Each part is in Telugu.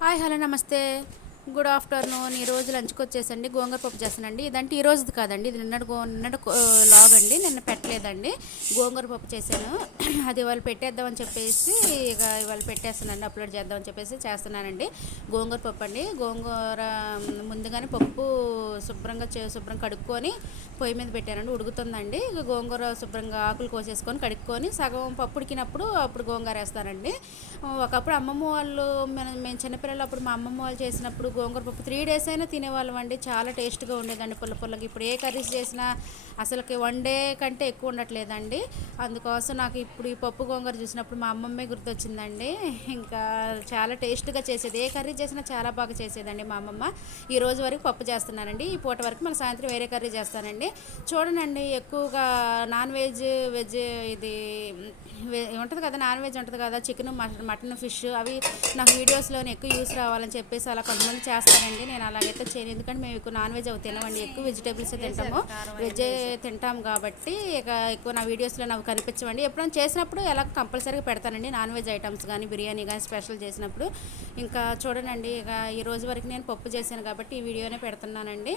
హాయ్ హలో నమస్తే గుడ్ ఆఫ్టర్నూన్ ఈ రోజు లంచ్కి వచ్చేసండి గోంగూర పప్పు చేస్తానండి. ఇదంటే ఈ రోజుది కాదండి ఇది నిన్నటి గో నిన్నటి లాగ్ అండి నిన్న పెట్టలేదండి. గోంగూర పప్పు చేశాను. అది ఇవాళ పెట్టేద్దామని చెప్పేసి ఇక ఇవాళ పెట్టేస్తానండి అప్లోడ్ చేద్దామని చెప్పేసి చేస్తున్నానండి. గోంగూర పప్పు అండి గోంగూర ముందుగానే పప్పు శుభ్రంగా చే శుభ్రం కడుక్కొని పొయ్యి మీద పెట్టానండి ఉడుకుతుందండి. ఇక గోంగూర శుభ్రంగా ఆకులు కోసేసుకొని కడుక్కొని సగం పప్పు ఉడికినప్పుడు అప్పుడు గోంగూర వేస్తానండి. ఒకప్పుడు అమ్మమ్మ వాళ్ళు మేము చిన్నపిల్లలు అప్పుడు మా అమ్మమ్మ వాళ్ళు చేసినప్పుడు గోంగూర పప్పు త్రీ డేస్ అయినా తినేవాళ్ళం అండి. చాలా టేస్ట్గా ఉండేదండి పుల్ల పుల్లకి ఇప్పుడు ఏ కర్రీస్ చేసినా అసలుకి వన్ డే కంటే ఎక్కువ ఉండట్లేదండి. అందుకోసం నాకు ఇప్పుడు ఈ పప్పు గోంగూర చూసినప్పుడు మా అమ్మమ్మే గుర్తొచ్చిందండి. ఇంకా చాలా టేస్ట్గా చేసేది. ఏ కర్రీ చేసినా చాలా బాగా చేసేదండి మా అమ్మమ్మ. ఈ రోజు వరకు పప్పు చేస్తున్నానండి. ఈ పూట వరకు మళ్ళీ సాయంత్రం వేరే కర్రీ చేస్తానండి. చూడనండి ఎక్కువగా నాన్ వెజ్ వెజ్ ఇది ఉంటుంది కదా నాన్ వెజ్ ఉంటుంది కదా చికెన్ మటన్ ఫిష్ అవి నాకు వీడియోస్లోనే ఎక్కువ యూస్ రావాలని చెప్పేసి అలా కొంతమంది చేస్తారండి. నేను అలాగైతే చేయను. ఎందుకంటే మేము ఎక్కువ నాన్ వెజ్ అవి తినమండి. ఎక్కువ వెజిటేబుల్స్ తింటాము. వెజ్ తింటాం కాబట్టి ఇక ఎక్కువ నా వీడియోస్లో నాకు కనిపించవండి. ఎప్పుడైనా చేసినప్పుడు ఎలా కంపల్సరీగా పెడతానండి. నాన్ వెజ్ ఐటమ్స్ కానీ బిర్యానీ కానీ స్పెషల్ చేసినప్పుడు. ఇంకా చూడనండి ఇక ఈ రోజు వరకు నేను పప్పు చేశాను కాబట్టి ఈ వీడియోనే పెడుతున్నానండి.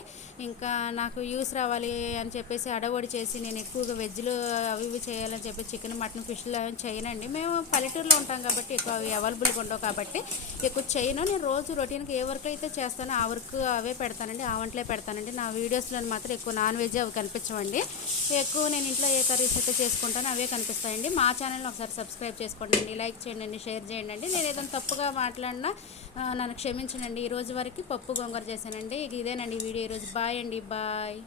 ఇంకా నాకు యూస్ రావాలి అని చెప్పేసి అడవడి చేసి నేను ఎక్కువగా వెజ్లు అవి ఇవి చేయాలని చెప్పి చికెన్ మటన్ ఫిష్లు అవి చేయనండి. మేము పల్లెటూరులో ఉంటాం కాబట్టి ఎక్కువ అవి అవైలబుల్గా ఉండవు కాబట్టి ఎక్కువ చేయను. నేను రోజు రొటీన్కి ఏ వర్క్ అయితే చేస్తానో ఆ వర్క్ అవే పెడతానండి ఆ వంటలే పెడతానండి. నా వీడియోస్లో మాత్రం ఎక్కువ నాన్ వెజ్ అవి కనిపించవండి. ఎక్కువ నేను ఇంట్లో ఏ కర్రీస్ అయితే చేసుకుంటానో అవే కనిపిస్తాయండి. మా ఛానల్ని ఒకసారి సబ్స్క్రైబ్ చేసుకోండి లైక్ చేయండి షేర్ చేయండి. నేను ఏదైనా తప్పుగా మాట్లాడినా నన్ను క్షమించండి ఈరోజు వరకు పప్పు గొంగర చేశానండి. ఇదేనండి ఈ వీడియో. ఈరోజు బాయ్ అండి. బాయ్.